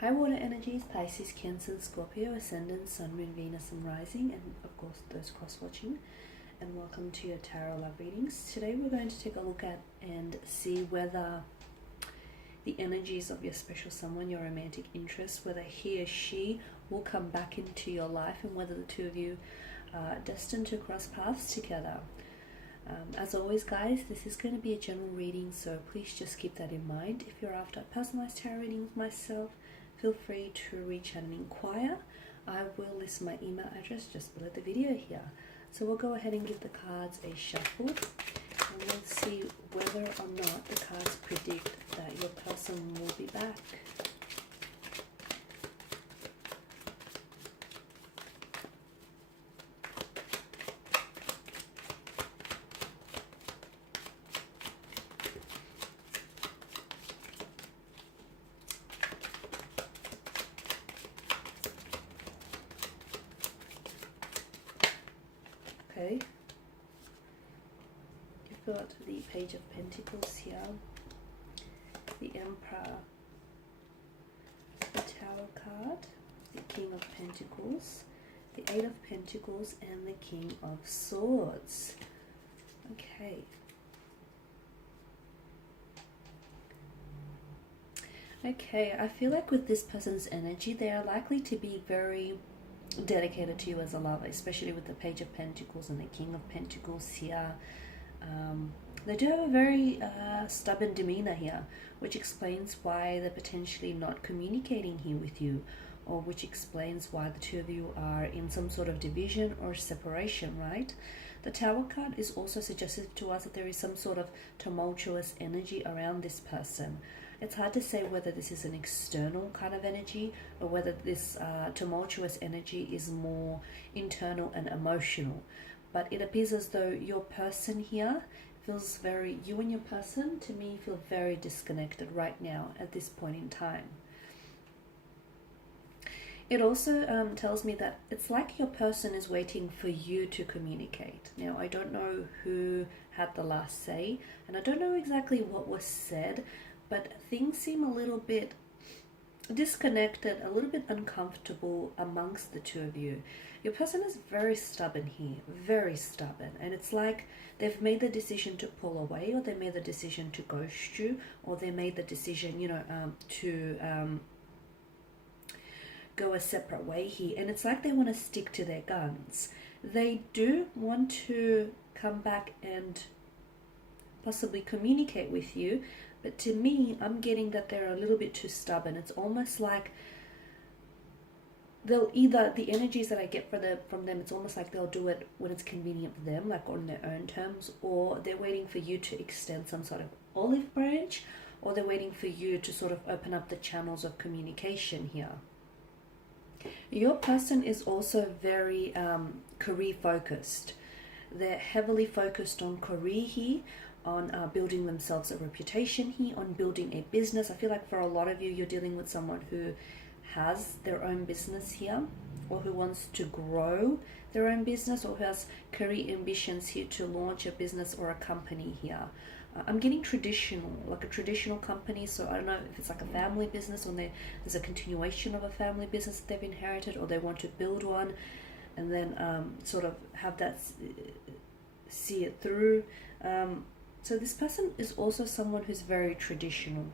High water energies, Pisces, Cancer, Scorpio, Ascendant, Sun, Moon, Venus, and Rising, and of course those cross-watching. And welcome to your Tarot Love Readings. Today we're going to take a look at and see whether the energies of your special someone, your romantic interest, whether he or she will come back into your life and whether the two of you are destined to cross paths together. As always, guys, this is going to be a general reading, so please just keep that in mind. If you're after a personalized tarot reading with myself, feel free to reach out and inquire. I will list my email address just below the video here. So we'll go ahead and give the cards a shuffle, and we'll see whether or not the cards predict that your person will be back. Okay, you've got the Page of Pentacles here, the Emperor, the Tower card, the King of Pentacles, the Eight of Pentacles, and the King of Swords. Okay. Okay, I feel like with this person's energy, they are likely to be very dedicated to you as a lover, especially with the Page of Pentacles and the King of Pentacles here. They do have a very stubborn demeanor here, which explains why they're potentially not communicating here with you, or which explains why the two of you are in some sort of division or separation, right? The Tower card is also suggestive to us that there is some sort of tumultuous energy around this person. It's hard to say whether this is an external kind of energy or whether this tumultuous energy is more internal and emotional. But it appears as though your person here feels very, you and your person, to me, feel very disconnected right now at this point in time. It also tells me that it's like your person is waiting for you to communicate. Now, I don't know who had the last say, and I don't know exactly what was said, but things seem a little bit disconnected, a little bit uncomfortable amongst the two of you. Your person is very stubborn here, very stubborn, and it's like they've made the decision to pull away, or they made the decision to ghost you, or they made the decision, to go a separate way here, and it's like they want to stick to their guns. They do want to come back and possibly communicate with you, but to me, I'm getting that they're a little bit too stubborn. It's almost like they'll either, the energies that I get from them, it's almost like they'll do it when it's convenient for them, like on their own terms, or they're waiting for you to extend some sort of olive branch, or they're waiting for you to sort of open up the channels of communication here. Your person is also very career focused. They're heavily focused on career here, on building themselves a reputation here, on building a business. I feel like for a lot of you, you're dealing with someone who has their own business here, or who wants to grow their own business, or who has career ambitions here to launch a business or a company here. I'm getting traditional, like a traditional company, so I don't know if it's like a family business, or there's a continuation of a family business that they've inherited, or they want to build one and then sort of have that, see it through. So this person is also someone who's very traditional.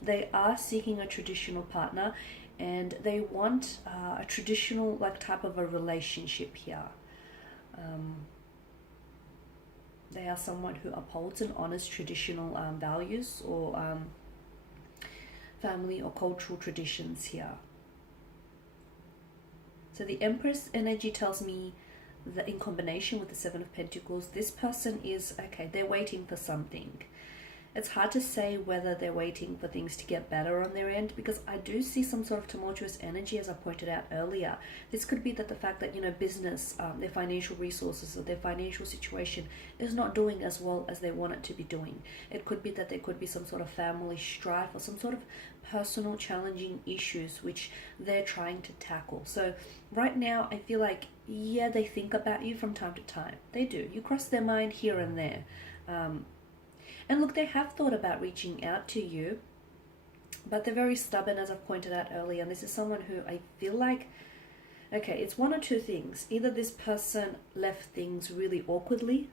They are seeking a traditional partner, and they want a traditional type of a relationship here. They are someone who upholds and honors traditional values, or family or cultural traditions here. So the Empress energy tells me that in combination with the Seven of Pentacles, this person is, okay, they're waiting for something. It's hard to say whether they're waiting for things to get better on their end, because I do see some sort of tumultuous energy, as I pointed out earlier. This could be that the fact that, business, their financial resources, or their financial situation is not doing as well as they want it to be doing. It could be that there could be some sort of family strife, or some sort of personal challenging issues which they're trying to tackle. So right now, I feel like, yeah, they think about you from time to time. They do. You cross their mind here and there. And look, they have thought about reaching out to you, but they're very stubborn, as I've pointed out earlier. And this is someone who I feel like, okay, it's one or two things. Either this person left things really awkwardly.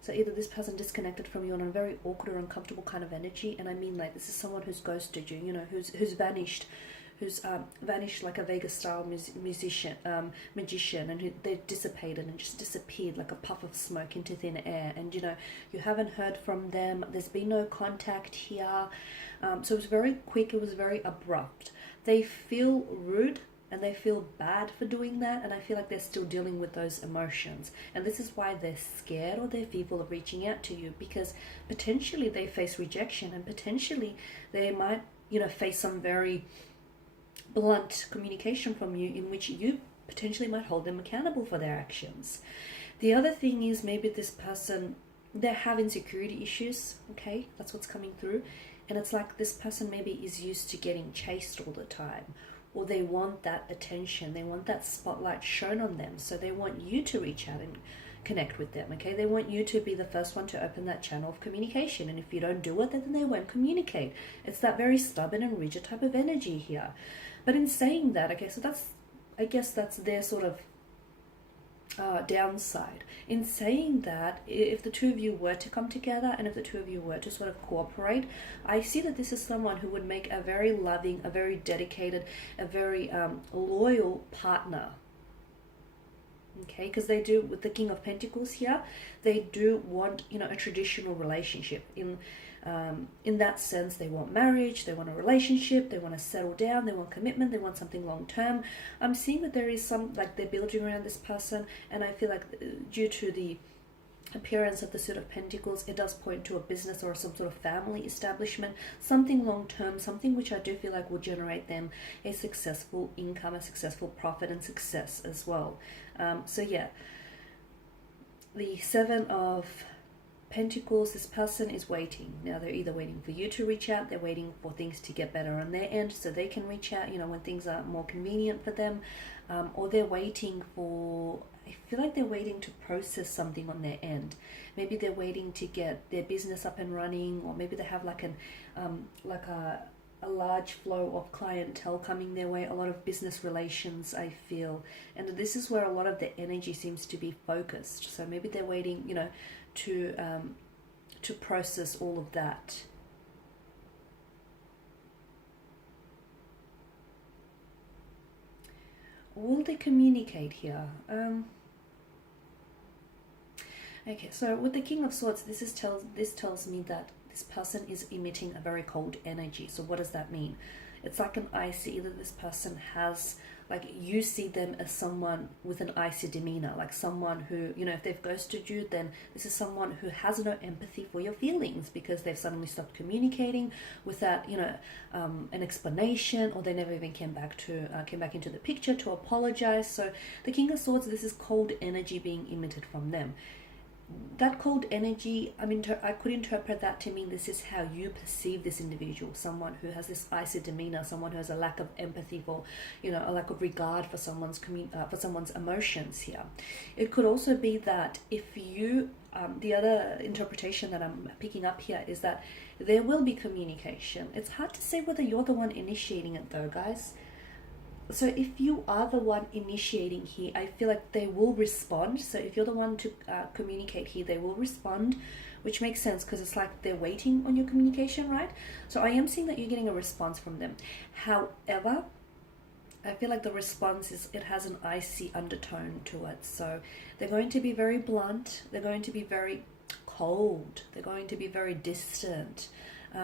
So either this person disconnected from you on a very awkward or uncomfortable kind of energy. And I mean, like, this is someone who's ghosted you, you know, who's vanished. Who's vanished like a Vegas-style magician, and they dissipated and just disappeared like a puff of smoke into thin air. And you know, you haven't heard from them. There's been no contact here. So it was very quick. It was very abrupt. They feel rude and they feel bad for doing that, and I feel like they're still dealing with those emotions. And this is why they're scared or they're fearful of reaching out to you, because potentially they face rejection, and potentially they might, you know, face some very blunt communication from you in which you potentially might hold them accountable for their actions. The other thing is, maybe this person, they have insecurity issues, okay? That's what's coming through. And it's like this person maybe is used to getting chased all the time, or they want that attention, they want that spotlight shown on them, so they want you to reach out and connect with them, okay? They want you to be the first one to open that channel of communication, and if you don't do it, then they won't communicate. It's that very stubborn and rigid type of energy here. But in saying that, okay, so that's, I guess that's their sort of downside. In saying that, if the two of you were to come together and if the two of you were to sort of cooperate, I see that this is someone who would make a very loving, a very dedicated, a very loyal partner. Okay, because they do, with the King of Pentacles here, they do want, you know, a traditional relationship. In that sense, they want marriage, they want a relationship, they want to settle down, they want commitment, they want something long term. I'm seeing that there is some, like, they're building around this person, and I feel like due to the appearance of the Suit of Pentacles, it does point to a business or some sort of family establishment, something long term, something which I do feel like will generate them a successful income, a successful profit and success as well. So yeah, the Seven of Pentacles, this person is waiting. Now they're either waiting for you to reach out, they're waiting for things to get better on their end so they can reach out, you know, when things are more convenient for them, or they're waiting for, I feel like they're waiting to process something on their end. Maybe they're waiting to get their business up and running, or maybe they have like a large flow of clientele coming their way, a lot of business relations, I feel. And this is where a lot of the energy seems to be focused. So maybe they're waiting, you know, to process all of that. Will they communicate here? Okay, so with the King of Swords, this tells me that this person is emitting a very cold energy. So what does that mean? It's like an icy, either this person has, like, you see them as someone with an icy demeanor, like someone who, you know, if they've ghosted you, then this is someone who has no empathy for your feelings because they've suddenly stopped communicating without, you know, an explanation, or they never even came back into the picture to apologize. So the King of Swords, this is cold energy being emitted from them. That cold energy, I mean, I could interpret that to mean this is how you perceive this individual, someone who has this icy demeanor, someone who has a lack of empathy for, you know, a lack of regard for someone's emotions here. It could also be that if you, the other interpretation that I'm picking up here is that there will be communication. It's hard to say whether you're the one initiating it though, guys. So if you are the one initiating here, I feel like they will respond. So if you're the one to communicate here, they will respond, which makes sense because it's like they're waiting on your communication, right? So I am seeing that you're getting a response from them. However, I feel like the response it has an icy undertone to it. So they're going to be very blunt. They're going to be very cold. They're going to be very distant.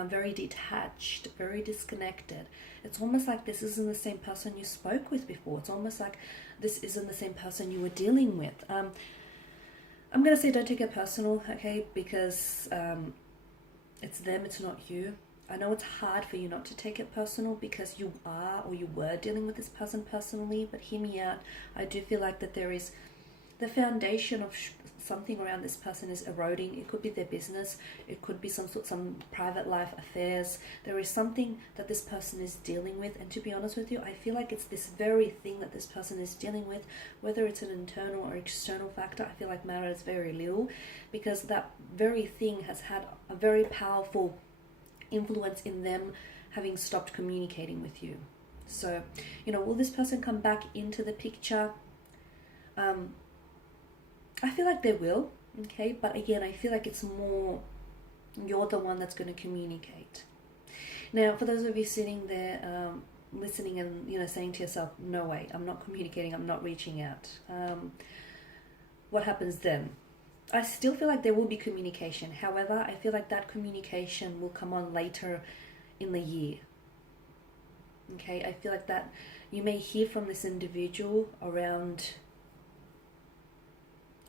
Very detached, very disconnected. It's almost like this isn't the same person you spoke with before. It's almost like this isn't the same person you were dealing with. I'm going to say don't take it personal, okay? Because it's them, it's not you. I know it's hard for you not to take it personal because you are or you were dealing with this person personally, but hear me out. I do feel like that there is the foundation of something around this person is eroding. It could be their business, it could be some private life affairs. There is something that this person is dealing with, and to be honest with you, I feel like it's this very thing that this person is dealing with, whether it's an internal or external factor, I feel like matters very little, because that very thing has had a very powerful influence in them having stopped communicating with you. So, will this person come back into the picture? I feel like they will, okay? But again, I feel like it's more you're the one that's going to communicate. Now, for those of you sitting there listening and, saying to yourself, no way, I'm not communicating, I'm not reaching out. What happens then? I still feel like there will be communication. However, I feel like that communication will come on later in the year. Okay, I feel like that you may hear from this individual around,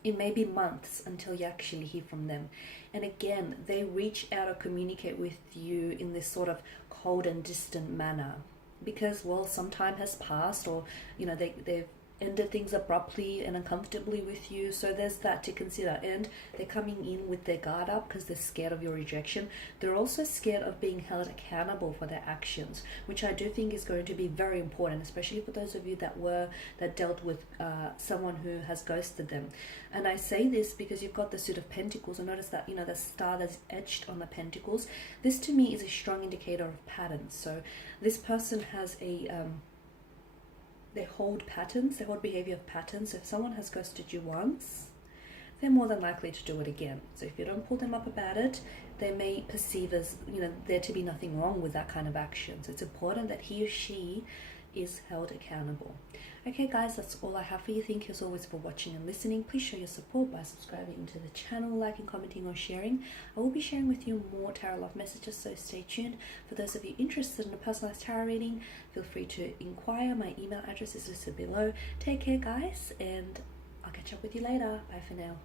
it may be months until you actually hear from them. And again, they reach out or communicate with you in this sort of cold and distant manner because, well, some time has passed, or they've ended things abruptly and uncomfortably with you. So there's that to consider. And they're coming in with their guard up because they're scared of your rejection. They're also scared of being held accountable for their actions, which I do think is going to be very important, especially for those of you that dealt with someone who has ghosted them. And I say this because you've got the Suit of Pentacles, and notice that the star that's etched on the Pentacles. This to me is a strong indicator of patterns. So this person has they hold patterns, they hold behavior of patterns. So if someone has ghosted you once, they're more than likely to do it again. So if you don't pull them up about it, they may perceive as, there to be nothing wrong with that kind of action. So it's important that he or she is held accountable. Okay guys, that's all I have for you. Thank you as always for watching and listening. Please show your support by subscribing to the channel, liking, commenting or sharing. I will be sharing with you more tarot love messages, so stay tuned. For those of you interested in a personalized tarot reading, feel free to inquire. My email address is listed below. Take care guys, and I'll catch up with you later. Bye for now.